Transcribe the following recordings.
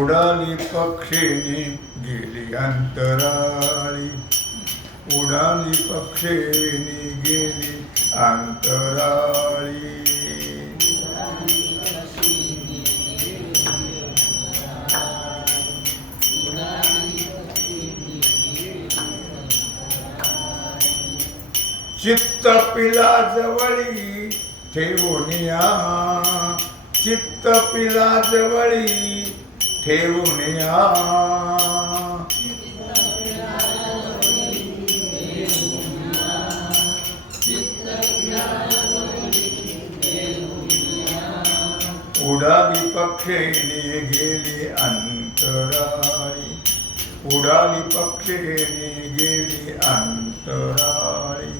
उडाली पक्षिणी गेली अंतराळी. उडाली पक्षिणी गेली अंतराळी. चित्त पिला जवळी ठेवून या. चित्त पिला जवळी ठेवून या उडाली पक्षीने गेली अंतराळी. उडाली पक्षीने गेली अंतराळी.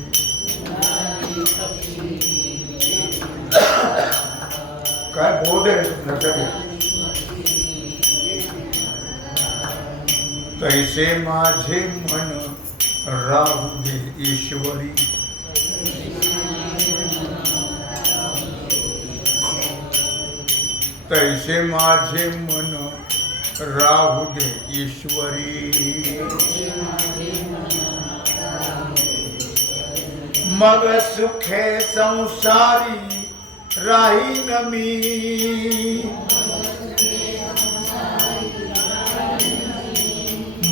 काय बोध आहे तुमच्या तैसे माझे मन राहू दे ईश्वरी. तैसे माझे मन राहू दे ईश्वरी. मग सुखे संसारी राही मी.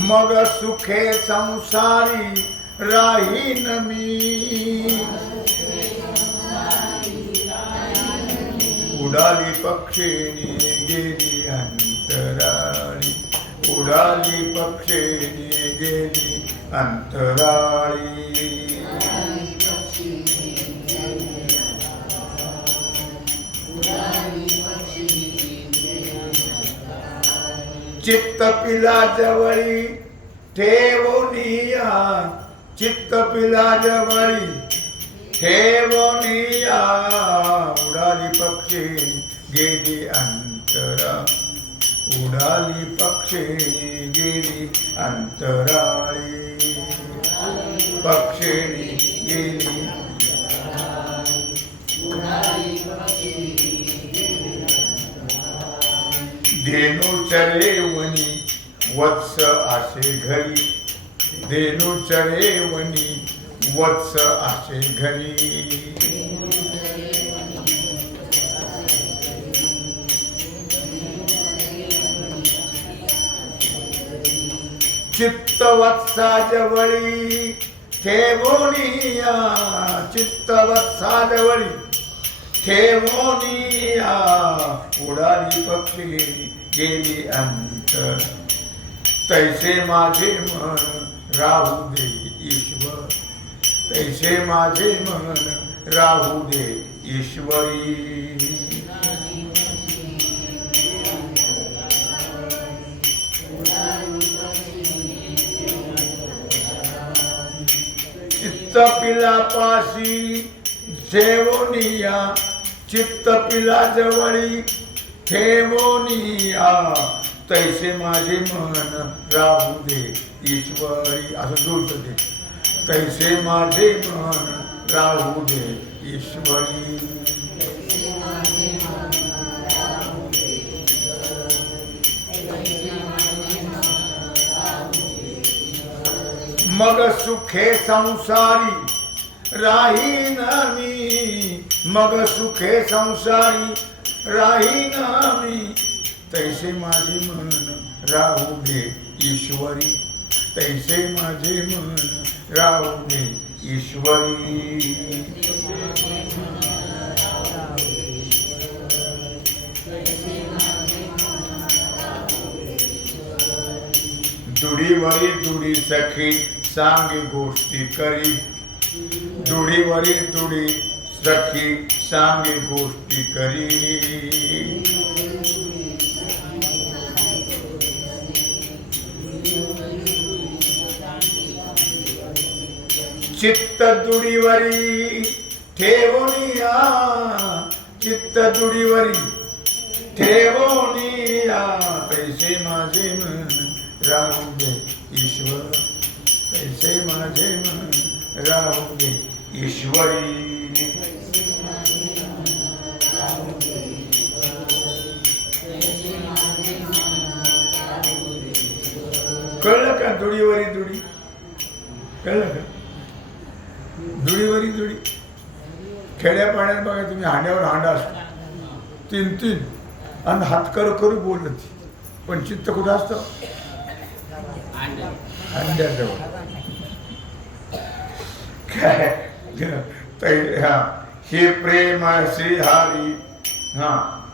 मग सुखे संसारी राहीन मी. उडाली पक्षीने गेली अंतराळी. उडाली पक्षीने गेली अंतराळी. चित्त पिला जवळी ठेवोनिया चित्त पिला जवळी उडाली पक्षी गेली अंतरा उडाली पक्षी गेली अंतराळी. पक्षिणी गेली धेनू चरे वनी वत्स आसे घरी. धेनु चरे वनी वत्स आसे घरी. चित्त वत्सा जवळी ठेवोनिया चित्त वत्सा जवळी ठेवोनिया उडाली पक्षी गेली अंतर तैसे माझे मन राहू दे ईश्वर. तैसे माझे मन राहू दे ईश्वरी. चित्त पिला पाशी ठेवोनिया चित्त पिला जवळी ठेवोनिया तैसे माझे मन राहू दे ईश्वरी असं जुळत ते. तैसे माझे मन राहू दे ईश्वरी. मग सुखे संसारी राहीन मी. मग सुखे संसारी राहीन मी. तैसे माझे मन राहू दे ईश्वरी. तैसे माझे मन राहू दे ईश्वरी. दुडीवरी दुडी सखी सांग गोष्टी करी. दुडीवरी दुडी सखी सांगे गोष्टी करी. चित्त दुडीवरी ठेवनिया चित्त दुडीवरी ठेवनिया पैसे माझे मन राहू दे ईश्वर. पैसे माझे मन राहू दे ईश्वरी. कळलं का दुडीवरी दुडी? कळलं का? दुडीवरी दुडी खेड्या पाण्यात बघा तुम्ही हांड्यावर हांडा असतो. तीन तीन. आणि हातकर करू बोलत. पण चित्त कुठं असतं? हांड्याजवळ. तै- हा. हे प्रेम श्री हरी. हा.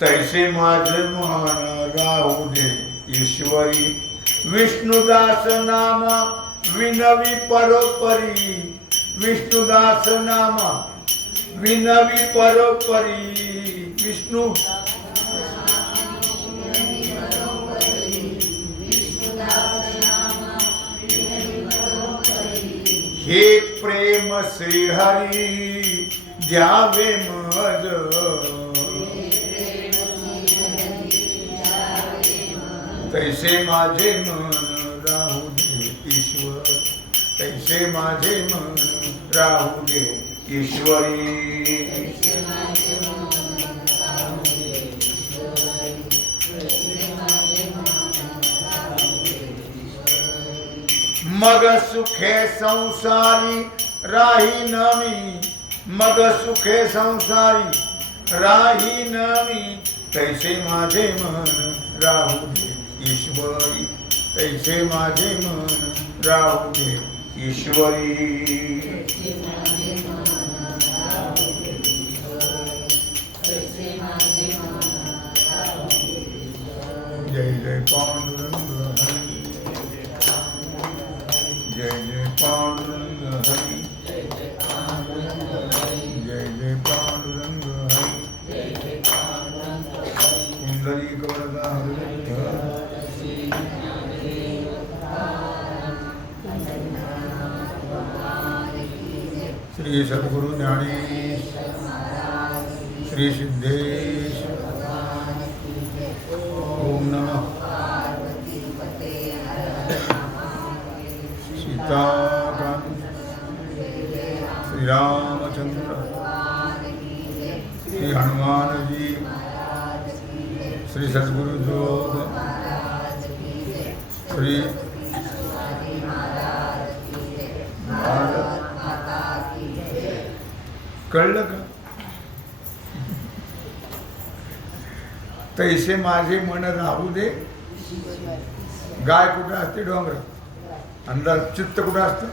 तैसे माझ मन राहू दे ईश्वरी. विष्णुदास नाम विनवी परोपरी. विष्णुदास नाम विनवी परोपरी विष्णू हे प्रेम श्रीहरी द्यावे मज तैसे माझे मन राहू दे ईश्वर तैसे माझे मन राहू दे ईश्वरी. मग सुखे संसारी राही नमी मग सुखे संसारी राही नमी तैसे माझे मन राहू दे ईश्वरी. तैसे माझे मन राहू दे ईश्वरी जय जय पांडुरंग हरी जय जय पांडुरंग श्री सद्गुरु ज्ञानेश श्री सिद्धेश ओम नम। सीताकांत श्री रामचंद्र श्री हनुमान जी श्री सद्गुरु कळलं का? तैसे माझे मन राहू दे. गाय कुठं असते? डोंगरात. अंदाज चित्त कुठं असतं?